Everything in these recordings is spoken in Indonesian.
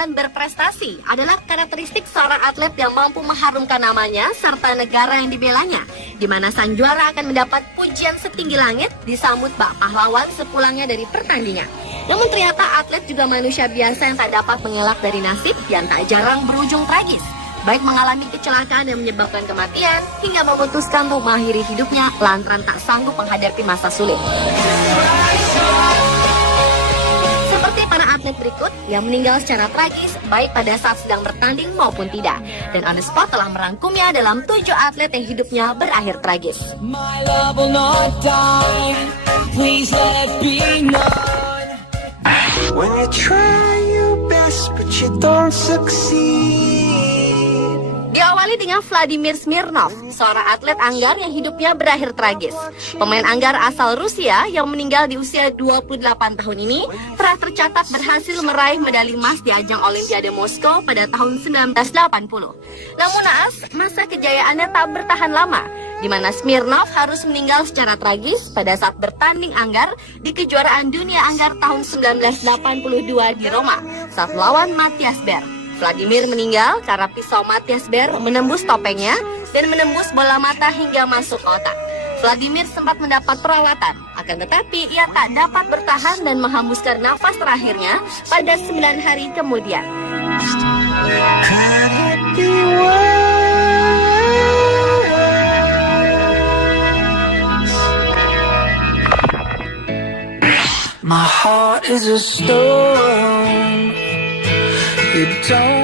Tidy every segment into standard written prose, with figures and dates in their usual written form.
dan berprestasi adalah karakteristik seorang atlet yang mampu mengharumkan namanya serta negara yang dibelanya, di mana sang juara akan mendapat pujian setinggi langit disambut bak pahlawan sepulangnya dari pertandingan. Namun ternyata atlet juga manusia biasa yang tak dapat mengelak dari nasib yang tak jarang berujung tragis, baik mengalami kecelakaan yang menyebabkan kematian hingga memutuskan untuk mengakhiri hidupnya lantaran tak sanggup menghadapi masa sulit. Seperti para atlet berikut yang meninggal secara tragis baik pada saat sedang bertanding maupun tidak. Dan On The Spot telah merangkumnya dalam 7 atlet yang hidupnya berakhir tragis. My love will not die. Please let it be known. When you try your best but you don't succeed. Diawali dengan Vladimir Smirnov, seorang atlet anggar yang hidupnya berakhir tragis. Pemain anggar asal Rusia yang meninggal di usia 28 tahun ini telah tercatat berhasil meraih medali emas di ajang Olimpiade Moskow pada tahun 1980. Namun naas, masa kejayaannya tak bertahan lama, di mana Smirnov harus meninggal secara tragis pada saat bertanding anggar di kejuaraan dunia anggar tahun 1982 di Roma saat melawan Matthias Berg. Vladimir meninggal karena pisau Matthias Berg menembus topengnya dan menembus bola mata hingga masuk otak. Vladimir sempat mendapat perawatan, akan tetapi ia tak dapat bertahan dan menghembuskan nafas terakhirnya pada 9 hari kemudian. My heart is a stone.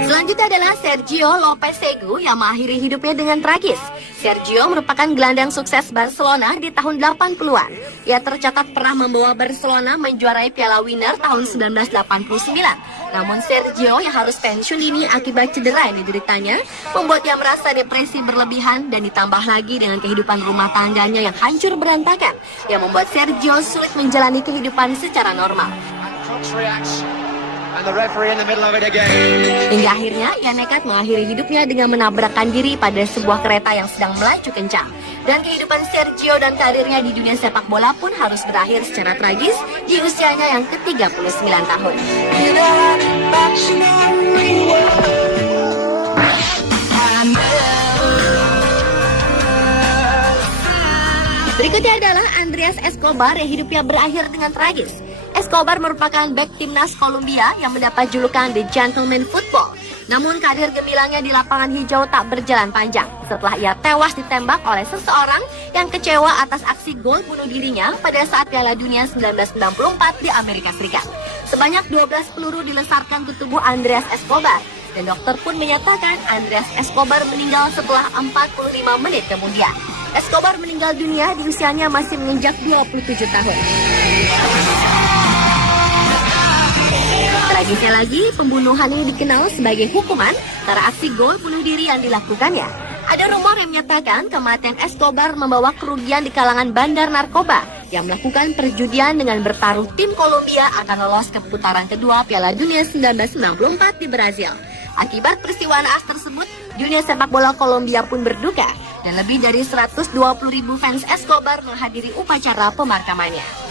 Selanjutnya adalah Sergio Lopez-Segu yang mengakhiri hidupnya dengan tragis. Sergio merupakan gelandang sukses Barcelona di tahun 80-an. Ia tercatat pernah membawa Barcelona menjuarai Piala Winner tahun 1989. Namun Sergio yang harus pensiun dini akibat cedera yang dideritanya membuat ia merasa depresi berlebihan dan ditambah lagi dengan kehidupan rumah tangganya yang hancur berantakan yang membuat Sergio sulit menjalani kehidupan secara normal. Hingga akhirnya ia nekat mengakhiri hidupnya dengan menabrakkan diri pada sebuah kereta yang sedang melaju kencang. Dan kehidupan Sergio dan karirnya di dunia sepak bola pun harus berakhir secara tragis di usianya yang ke-39 tahun. Berikutnya adalah Andreas Escobar yang hidupnya berakhir dengan tragis. Escobar merupakan bek timnas Kolombia yang mendapat julukan The Gentleman Football. Namun karir gemilangnya di lapangan hijau tak berjalan panjang setelah ia tewas ditembak oleh seseorang yang kecewa atas aksi gol bunuh dirinya pada saat Piala Dunia 1994 di Amerika Serikat. Sebanyak 12 peluru dilesarkan ke tubuh Andreas Escobar dan dokter pun menyatakan Andreas Escobar meninggal setelah 45 menit kemudian. Escobar meninggal dunia di usianya masih menginjak 27 tahun. Tragisnya lagi, pembunuhan ini dikenal sebagai hukuman karena aksi gol bunuh diri yang dilakukannya. Ada rumor yang menyatakan kematian Escobar membawa kerugian di kalangan bandar narkoba yang melakukan perjudian dengan bertaruh tim Kolombia akan lolos ke putaran kedua Piala Dunia 1994 di Brazil. Akibat peristiwa naas tersebut, dunia sepak bola Kolombia pun berduka dan lebih dari 120.000 fans Escobar menghadiri upacara pemakamannya.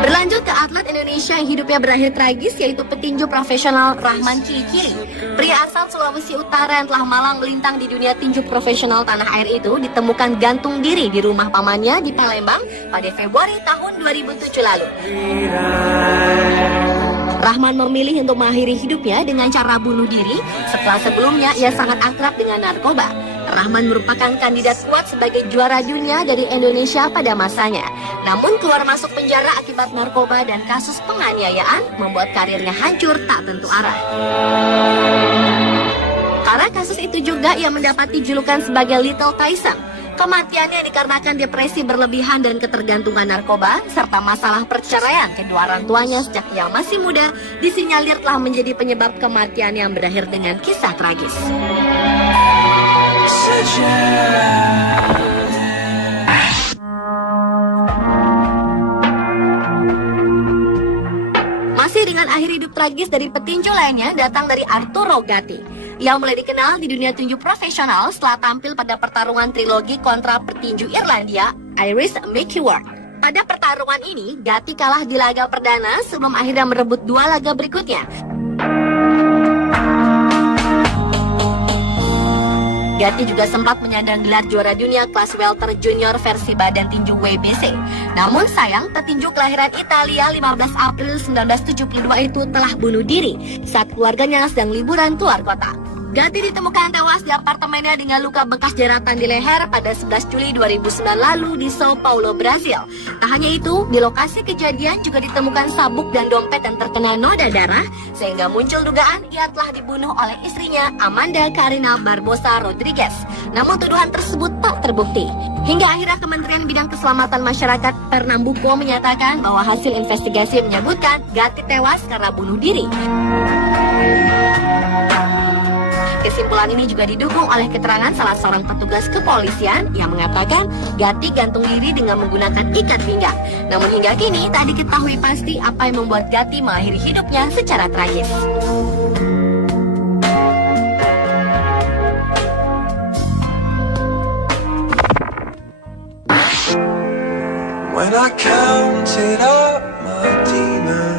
Berlanjut ke atlet Indonesia yang hidupnya berakhir tragis, yaitu petinju profesional Rahman Kirikiri. Pria asal Sulawesi Utara yang telah malang melintang di dunia tinju profesional tanah air itu ditemukan gantung diri di rumah pamannya di Palembang pada Februari tahun 2007 lalu. Rahman memilih untuk mengakhiri hidupnya dengan cara bunuh diri setelah sebelumnya ia sangat akrab dengan narkoba. Rahman merupakan kandidat kuat sebagai juara dunia dari Indonesia pada masanya. Namun keluar masuk penjara akibat narkoba dan kasus penganiayaan membuat karirnya hancur tak tentu arah. Karena kasus itu juga ia mendapati julukan sebagai Little Tyson. Kematiannya dikarenakan depresi berlebihan dan ketergantungan narkoba, serta masalah perceraian kedua orang tuanya sejak ia masih muda, disinyalir telah menjadi penyebab kematian yang berakhir dengan kisah tragis. Masih dengan akhir hidup tragis dari petinju lainnya datang dari Arturo Gatti. Ia mulai dikenal di dunia tinju profesional setelah tampil pada pertarungan trilogi kontra petinju Irlandia, Iris McEwan. Pada pertarungan ini, Gatti kalah di laga perdana sebelum akhirnya merebut 2 laga berikutnya. Gatti juga sempat menyandang gelar juara dunia kelas welter junior versi badan tinju WBC. Namun sayang, petinju kelahiran Italia 15 April 1972 itu telah bunuh diri saat keluarganya sedang liburan keluar kota. Gatti ditemukan tewas di apartemennya dengan luka bekas jeratan di leher pada 11 Juli 2009 lalu di Sao Paulo, Brasil. Tak hanya itu, di lokasi kejadian juga ditemukan sabuk dan dompet yang terkena noda darah, sehingga muncul dugaan ia telah dibunuh oleh istrinya Amanda Karina Barbosa Rodriguez. Namun tuduhan tersebut tak terbukti. Hingga akhirnya Kementerian Bidang Keselamatan Masyarakat Pernambuco menyatakan bahwa hasil investigasi menyebutkan Gatti tewas karena bunuh diri. Kesimpulan ini juga didukung oleh keterangan salah seorang petugas kepolisian yang mengatakan Gatti gantung diri dengan menggunakan ikat pinggang. Namun hingga kini tak diketahui pasti apa yang membuat Gatti mengakhiri hidupnya secara tragis. When I counted up my demons.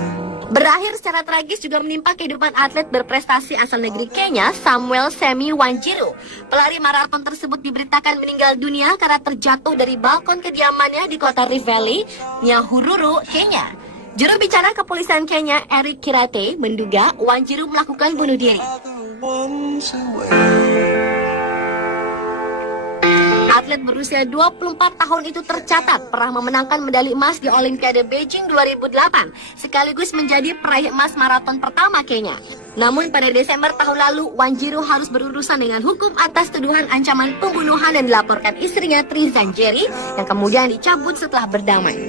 Berakhir secara tragis juga menimpa kehidupan atlet berprestasi asal negeri Kenya, Samuel Semi Wanjiru. Pelari maraton tersebut diberitakan meninggal dunia karena terjatuh dari balkon kediamannya di kota Rift Valley, Nyahururu, Kenya. Juru bicara kepolisian Kenya, Eric Kirate, menduga Wanjiru melakukan bunuh diri. Atlet berusia 24 tahun itu tercatat pernah memenangkan medali emas di Olimpiade Beijing 2008, sekaligus menjadi peraih emas maraton pertama Kenya. Namun pada Desember tahun lalu, Wanjiru harus berurusan dengan hukum atas tuduhan ancaman pembunuhan dan dilaporkan istrinya Tri Zanjeri yang kemudian dicabut setelah berdamai.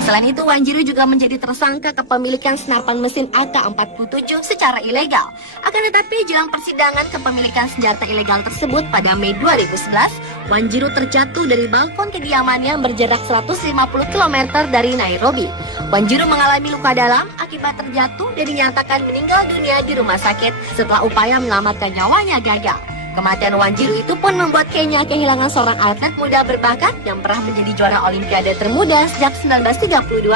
Selain itu, Wanjiru juga menjadi tersangka kepemilikan senapan mesin AK-47 secara ilegal. Akan tetapi, jelang persidangan kepemilikan senjata ilegal tersebut pada Mei 2011, Wanjiru terjatuh dari balkon kediamannya yang berjarak 150 km dari Nairobi. Wanjiru mengalami luka dalam akibat terjatuh dan dinyatakan meninggal dunia di rumah sakit setelah upaya menyelamatkan nyawanya gagal. Kematian Wanjiru itu pun membuat Kenya kehilangan seorang atlet muda berbakat yang pernah menjadi juara Olimpiade termuda sejak 1932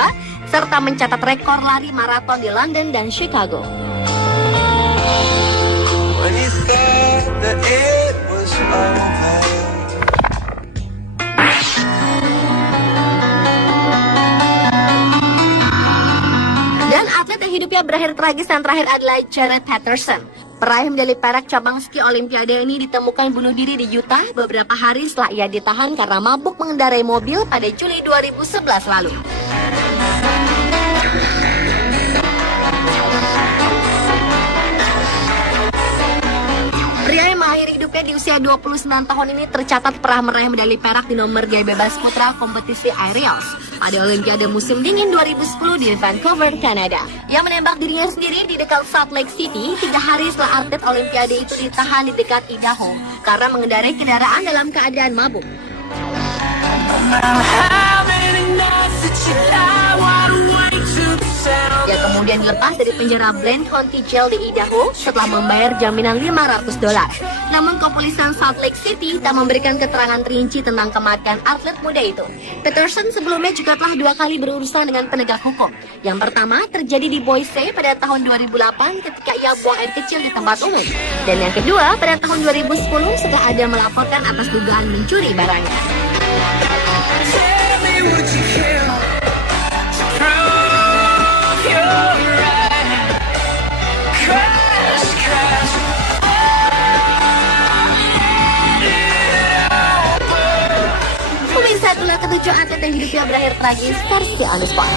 serta mencatat rekor lari maraton di London dan Chicago. When you thought that it was over. Dan atlet yang hidupnya berakhir tragis yang terakhir adalah Jared Patterson. Peraih medali perak cabang ski Olimpiade ini ditemukan bunuh diri di Utah beberapa hari setelah ia ditahan karena mabuk mengendarai mobil pada Juli 2011 lalu. Pria yang mengakhiri hidupnya di usia 29 tahun ini tercatat pernah meraih medali perak di nomor gaya bebas putra kompetisi aerials pada Olimpiade musim dingin 2010 di Vancouver, Kanada. Ia menembak dirinya sendiri di dekat Salt Lake City 3 hari setelah atlet Olimpiade itu ditahan di dekat Idaho karena mengendarai kendaraan dalam keadaan mabuk. Dia kemudian dilepas dari penjara Bland County Jail di Idaho setelah membayar jaminan $500. Namun kepolisian Salt Lake City tak memberikan keterangan rinci tentang kematian atlet muda itu. Patterson sebelumnya juga telah 2 kali berurusan dengan penegak hukum. Yang pertama terjadi di Boise pada tahun 2008 ketika ia buang air kecil di tempat umum. Dan yang kedua pada tahun 2010 setelah ada melaporkan atas dugaan mencuri barangnya. Pemirsa, itulah ketujuh atlet yang hidupnya berakhir tragis versi On The Spot.